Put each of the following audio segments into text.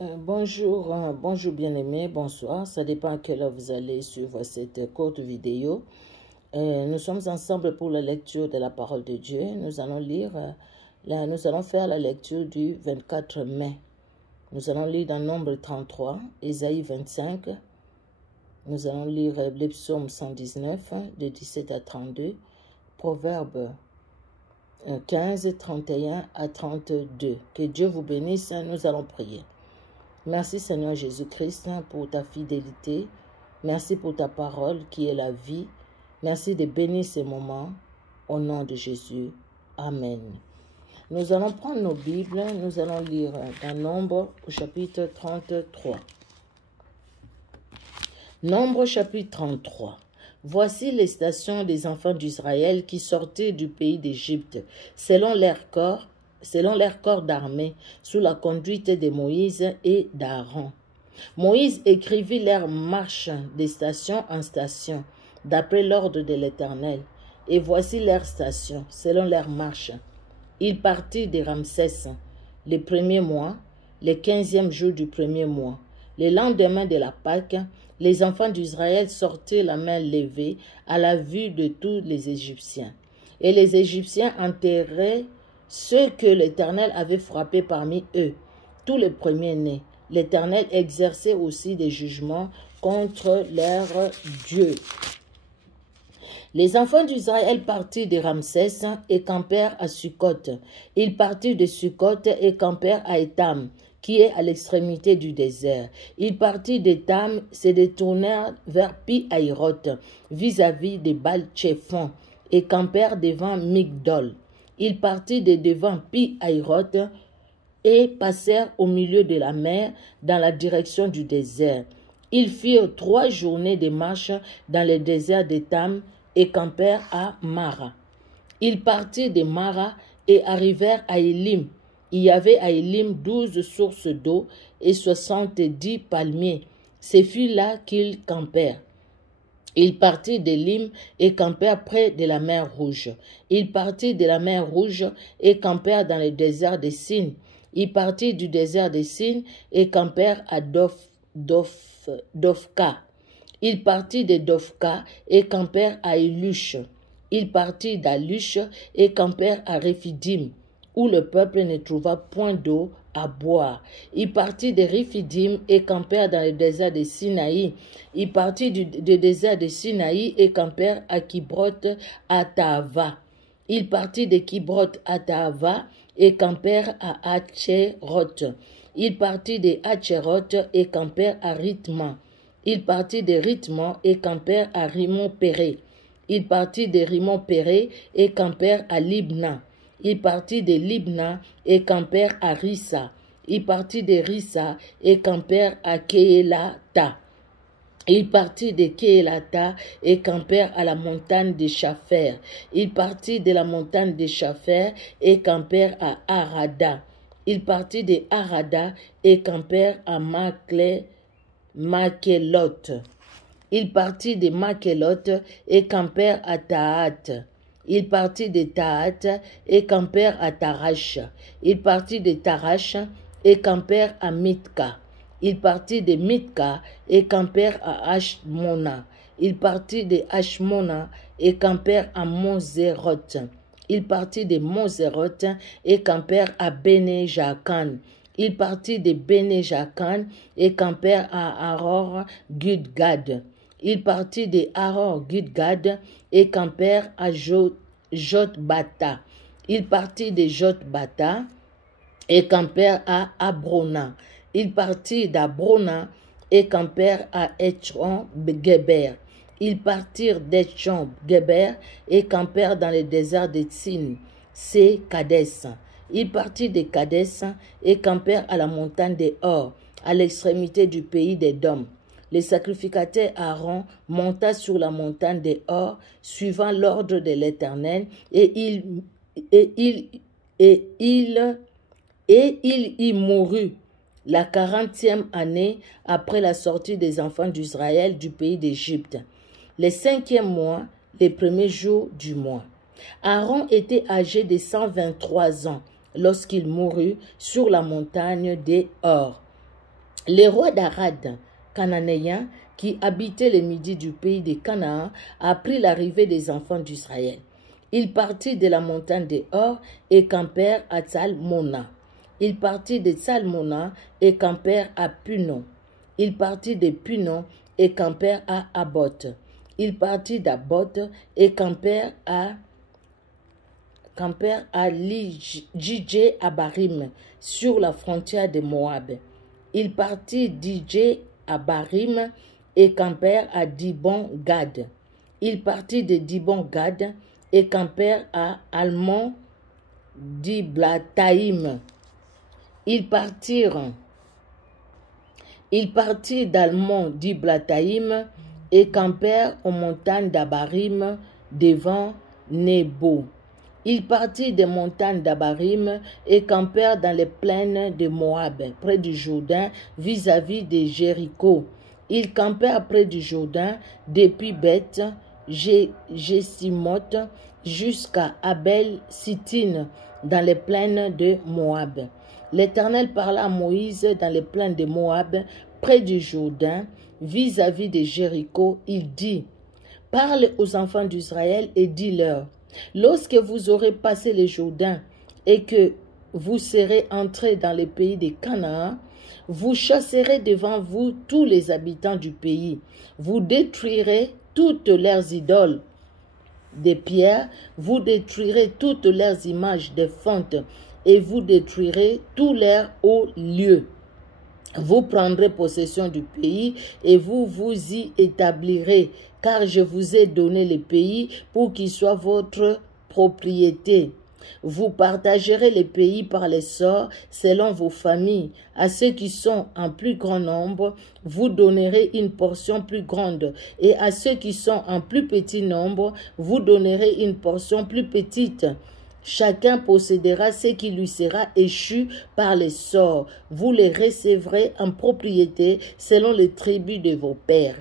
Bonjour bien-aimés, bonsoir. Ça dépend à quelle heure vous allez suivre cette courte vidéo. Nous sommes ensemble pour la lecture de la parole de Dieu. Nous allons faire la lecture du 24 mai. Nous allons lire dans Nombre 33, Ésaïe 25. Nous allons lire les psaumes 119, de 17 à 32, Proverbes 15, 31 à 32. Que Dieu vous bénisse, nous allons prier. Merci Seigneur Jésus-Christ pour ta fidélité. Merci pour ta parole qui est la vie. Merci de bénir ces moments. Au nom de Jésus. Amen. Nous allons prendre nos Bibles. Nous allons lire dans Nombre au chapitre 33. Nombre chapitre 33. Voici les stations des enfants d'Israël qui sortaient du pays d'Égypte, selon leur corps d'armée, sous la conduite de Moïse et d'Aaron. Moïse écrivit leur marche de station en station, d'après l'ordre de l'Éternel. Et voici leurs stations, selon leur marche. Ils partirent de Ramsès, le premier mois, le 15e jour du premier mois. Le lendemain de la Pâque, les enfants d'Israël sortaient la main levée à la vue de tous les Égyptiens. Et les Égyptiens enterraient ceux que l'Éternel avait frappés parmi eux, tous les premiers-nés. L'Éternel exerçait aussi des jugements contre leurs dieux. Les enfants d'Israël partirent de Ramsès et campèrent à Sukkot. Ils partirent de Sukkot et campèrent à Étam, qui est à l'extrémité du désert. Ils partirent d'Étam, se détournèrent vers Pi-Hahiroth, vis-à-vis de Baal-Tchephon, et campèrent devant Migdol. Ils partirent de devant Pi-Hahiroth et passèrent au milieu de la mer dans la direction du désert. Ils firent 3 journées de marche dans le désert d'Étam et campèrent à Mara. Ils partirent de Mara et arrivèrent à Élim. Il y avait à Élim 12 sources d'eau et 70 palmiers. Ce fut là qu'ils campèrent. Ils partirent d'Élim et campèrent près de la mer Rouge. Ils partirent de la mer Rouge et campèrent dans le désert de Sin. Ils partirent du désert de Sin et campèrent à Dofka. Ils partirent de Dofka et campèrent à Élush. Ils partirent d'Alush et campèrent à Réphidim, où le peuple ne trouva point d'eau à boire. Ils partirent de Réphidim et campèrent dans le désert de Sinaï. Ils partirent du désert de Sinaï et campèrent à Kibroth à Taava. Ils partirent de Kibroth à Taava et campèrent à Hatcheroth. Ils partirent de Hatcheroth et campèrent à Rithma. Ils partirent de Rithma et campèrent à Rimon-Péré. Ils partirent de Rimon-Péré et campèrent à Libna. Ils partirent de Libna et campèrent à Rissa. Ils partirent de Rissa et campèrent à Kéélata. Ils partirent de Kéélata et campèrent à la montagne de Shapher. Ils partirent de la montagne de Shapher et campèrent à Arada. Ils partirent de Arada et campèrent à Makélot. Ils partirent de Makélot et campèrent à Tahat. Ils partirent de Tahat et campèrent à Tarash. Ils partirent de Tarash et campèrent à Mitka. Ils partirent de Mitka et campèrent à Ashmona. Ils partirent de Ashmona et campèrent à Moseroth. Ils partirent de Moseroth et campèrent à Béné-Jaakan. Ils partirent de Béné-Jaakan et campèrent à Aror-Gudgad. Ils partirent de Aror-Gudgad et campèrent à Jotbata. Ils partirent de Jotbata et campèrent à Abrona. Ils partirent d'Abrona et campèrent à Etron-Geber. Ils partirent d'Etron-Geber et campèrent dans le désert de Tsin, c'est Kadès. Ils partirent de Kadès et campèrent à la montagne des Hors, à l'extrémité du pays des Dômes. Le sacrificateur Aaron monta sur la montagne des Hors, suivant l'ordre de l'Éternel, et il y mourut la 40e année après la sortie des enfants d'Israël du pays d'Égypte, le 5e mois, les premiers jours du mois. Aaron était âgé de 123 ans lorsqu'il mourut sur la montagne des Hors. Les rois d'Arad, cananéens, qui habitaient les midis du pays de Canaan, apprirent l'arrivée des enfants d'Israël. Ils partirent de la montagne de Hor et campèrent à Tsalmona. Ils partirent de Tsalmona et campèrent à Punon. Ils partirent de Punon et campèrent à Abot. Ils partirent d'Abot et campèrent à Djidje Abarim, sur la frontière de Moab. Ils partirent d'Djidje Abarim et campèrent à Dibon Gad. Ils partirent de Dibon Gad et campèrent à Almon Diblataïm. Ils partirent d'Almon Diblataïm et campèrent aux montagnes d'Abarim devant Nebo. Ils partirent des montagnes d'Abarim et campèrent dans les plaines de Moab, près du Jourdain, vis-à-vis de Jéricho. Ils campèrent près du Jourdain, depuis Beth Jessimoth jusqu'à Abel-Sittin, dans les plaines de Moab. L'Éternel parla à Moïse dans les plaines de Moab, près du Jourdain, vis-à-vis de Jéricho. Il dit: parle aux enfants d'Israël et dis-leur: lorsque vous aurez passé le Jourdain et que vous serez entrés dans le pays de Canaan, vous chasserez devant vous tous les habitants du pays. Vous détruirez toutes leurs idoles de pierre, vous détruirez toutes leurs images de fonte et vous détruirez tous leurs hauts lieux. Vous prendrez possession du pays et vous vous y établirez, car je vous ai donné le pays pour qu'il soit votre propriété. Vous partagerez le pays par les sorts selon vos familles. À ceux qui sont en plus grand nombre, vous donnerez une portion plus grande, et à ceux qui sont en plus petit nombre, vous donnerez une portion plus petite. Chacun possédera ce qui lui sera échu par les sorts. Vous les recevrez en propriété selon les tribus de vos pères.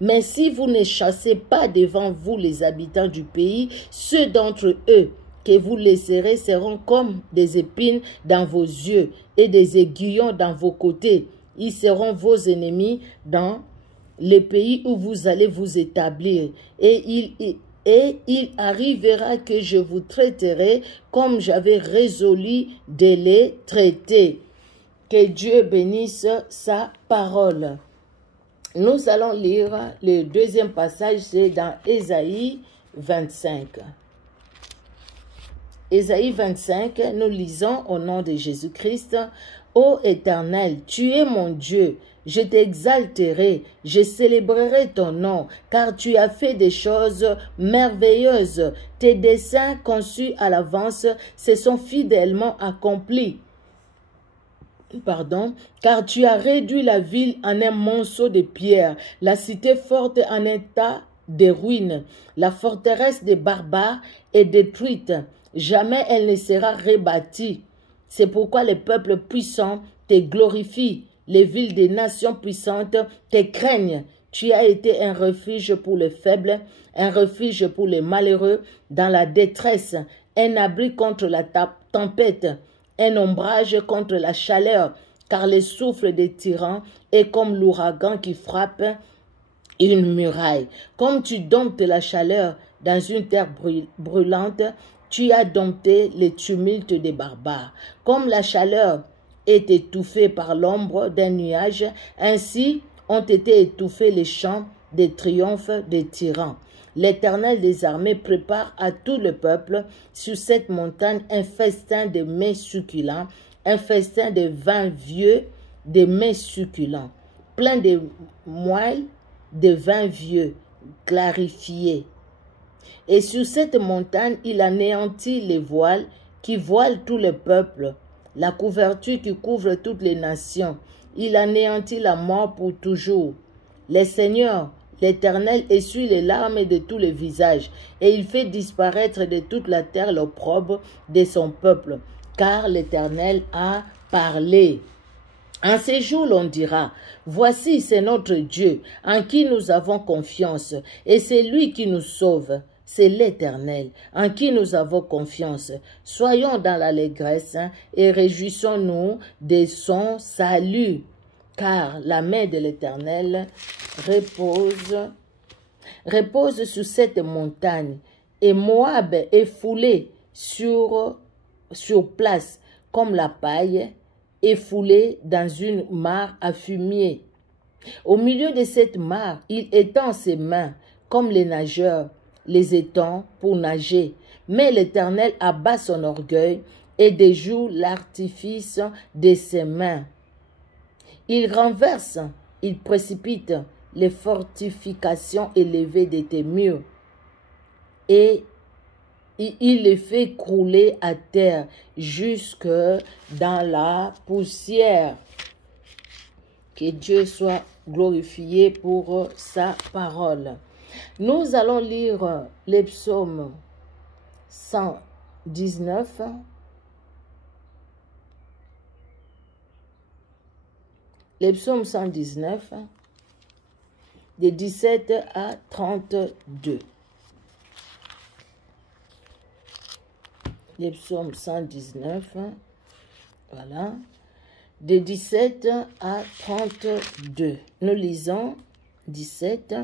Mais si vous ne chassez pas devant vous les habitants du pays, ceux d'entre eux que vous laisserez seront comme des épines dans vos yeux et des aiguillons dans vos côtés. Ils seront vos ennemis dans les pays où vous allez vous établir. Et il arrivera que je vous traiterai comme j'avais résolu de les traiter. Que Dieu bénisse sa parole. Nous allons lire le deuxième passage, c'est dans Ésaïe 25. Ésaïe 25, nous lisons au nom de Jésus-Christ. Ô Éternel, tu es mon Dieu, je t'exalterai, je célébrerai ton nom, car tu as fait des choses merveilleuses. Tes desseins conçus à l'avance se sont fidèlement accomplis. Car tu as réduit la ville en un monceau de pierre, la cité forte en un tas de ruines. La forteresse des barbares est détruite. Jamais elle ne sera rebâtie. C'est pourquoi les peuples puissants te glorifient. Les villes des nations puissantes te craignent. Tu as été un refuge pour les faibles, un refuge pour les malheureux dans la détresse, un abri contre la tempête, un ombrage contre la chaleur, car le souffle des tyrans est comme l'ouragan qui frappe une muraille. Comme tu domptes la chaleur dans une terre brûlante, tu as dompté les tumultes des barbares. Comme la chaleur est étouffée par l'ombre d'un nuage, ainsi ont été étouffés les chants des triomphes des tyrans. L'Éternel des armées prépare à tout le peuple sur cette montagne un festin de mets succulents, un festin de vin vieux, de mets succulents, plein de moelle, de vin vieux, clarifié. Et sur cette montagne, il anéantit les voiles qui voilent tout le peuple, la couverture qui couvre toutes les nations. Il anéantit la mort pour toujours. Le Seigneur, l'Éternel, essuie les larmes de tous les visages, et il fait disparaître de toute la terre l'opprobre de son peuple, car l'Éternel a parlé. En ces jours, l'on dira: voici, c'est notre Dieu, en qui nous avons confiance, et c'est lui qui nous sauve. C'est l'Éternel, en qui nous avons confiance. Soyons dans l'allégresse et réjouissons-nous de son salut. car la main de l'Éternel repose sur cette montagne, et Moab est foulé sur place, comme la paille est foulée dans une mare à fumier. Au milieu de cette mare, il étend ses mains, comme les nageurs les étend pour nager. Mais l'Éternel abat son orgueil et déjoue l'artifice de ses mains. Il renverse, il précipite les fortifications élevées de tes murs, et il les fait crouler à terre jusque dans la poussière. Que Dieu soit glorifié pour sa parole. Nous allons lire les psaumes 119. Les psaumes 119, de 17 à 32. Les psaumes 119, voilà, de 17 à 32. Nous lisons 17.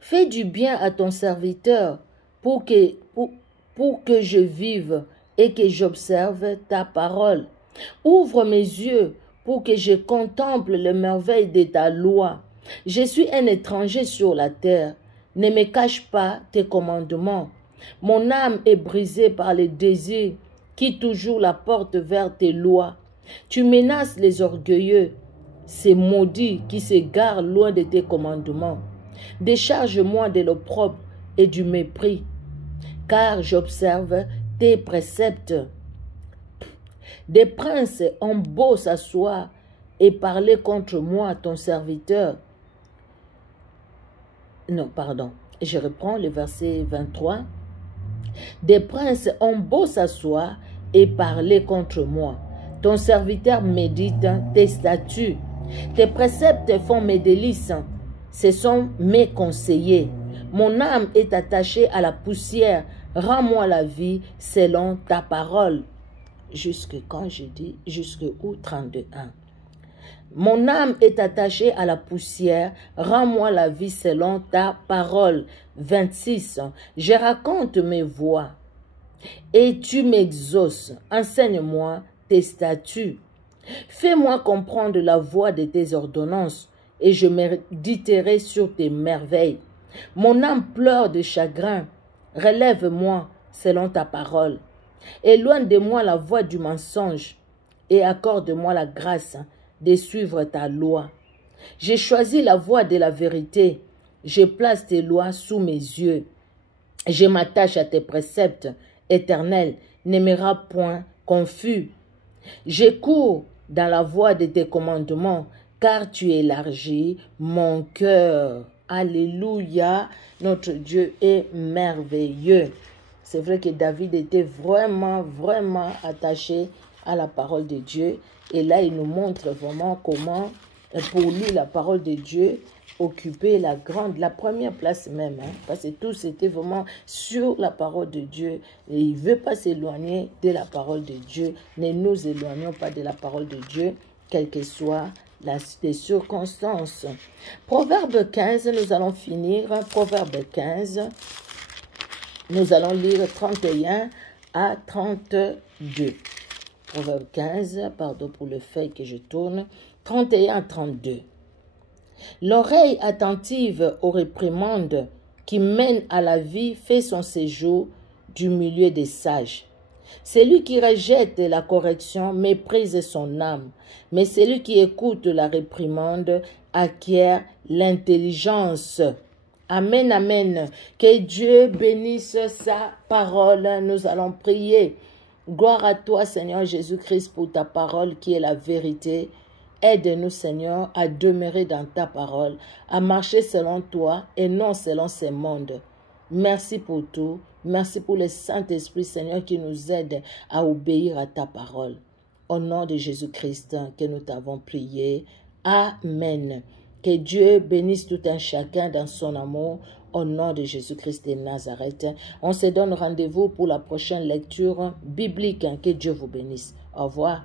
Fais du bien à ton serviteur pour que je vive et que j'observe ta parole. Ouvre mes yeux pour que je contemple les merveilles de ta loi. Je suis un étranger sur la terre. Ne me cache pas tes commandements. Mon âme est brisée par les désirs qui toujours la portent vers tes lois. Tu menaces les orgueilleux, ces maudits qui s'égarent loin de tes commandements. Décharge-moi de l'opprobre et du mépris, car j'observe tes préceptes. Des princes ont beau s'asseoir et parler contre moi, ton serviteur. Non, pardon, je reprends le verset 23. Des princes ont beau s'asseoir et parler contre moi. Ton serviteur médite tes statuts. Tes préceptes font mes délices. Ce sont mes conseillers. Mon âme est attachée à la poussière. Rends-moi la vie selon ta parole. Jusque quand je dis, jusque où 32.1. Mon âme est attachée à la poussière. Rends-moi la vie selon ta parole. 26. Je raconte mes voies et tu m'exauces. Enseigne-moi tes statuts. Fais-moi comprendre la voie de tes ordonnances et je méditerai sur tes merveilles. Mon âme pleure de chagrin. Relève-moi selon ta parole. Éloigne de moi la voie du mensonge et accorde-moi la grâce de suivre ta loi. J'ai choisi la voie de la vérité. Je place tes lois sous mes yeux. Je m'attache à tes préceptes. Éternel, ne me rends point confus. Je cours dans la voie de tes commandements, car tu élargis mon cœur. Alléluia, notre Dieu est merveilleux. C'est vrai que David était vraiment attaché à la parole de Dieu. Et là, il nous montre vraiment comment, pour lui, la parole de Dieu occupait la première place même. Parce que tout c'était vraiment sur la parole de Dieu. Et il ne veut pas s'éloigner de la parole de Dieu. Ne nous éloignons pas de la parole de Dieu, quelles que soient les circonstances. Proverbe 15, nous allons finir. Proverbe 15. Nous allons lire 31 à 32. Proverbe 15, pardon pour le fait que je tourne. 31 à 32. L'oreille attentive aux réprimandes qui mènent à la vie fait son séjour du milieu des sages. Celui qui rejette la correction méprise son âme, mais celui qui écoute la réprimande acquiert l'intelligence. Amen, amen. Que Dieu bénisse sa parole. Nous allons prier. Gloire à toi, Seigneur Jésus-Christ, pour ta parole qui est la vérité. Aide-nous, Seigneur, à demeurer dans ta parole, à marcher selon toi et non selon ces mondes. Merci pour tout. Merci pour le Saint-Esprit, Seigneur, qui nous aide à obéir à ta parole. Au nom de Jésus-Christ que nous t'avons prié. Amen. Que Dieu bénisse tout un chacun dans son amour. Au nom de Jésus-Christ de Nazareth. On se donne rendez-vous pour la prochaine lecture biblique. Que Dieu vous bénisse. Au revoir.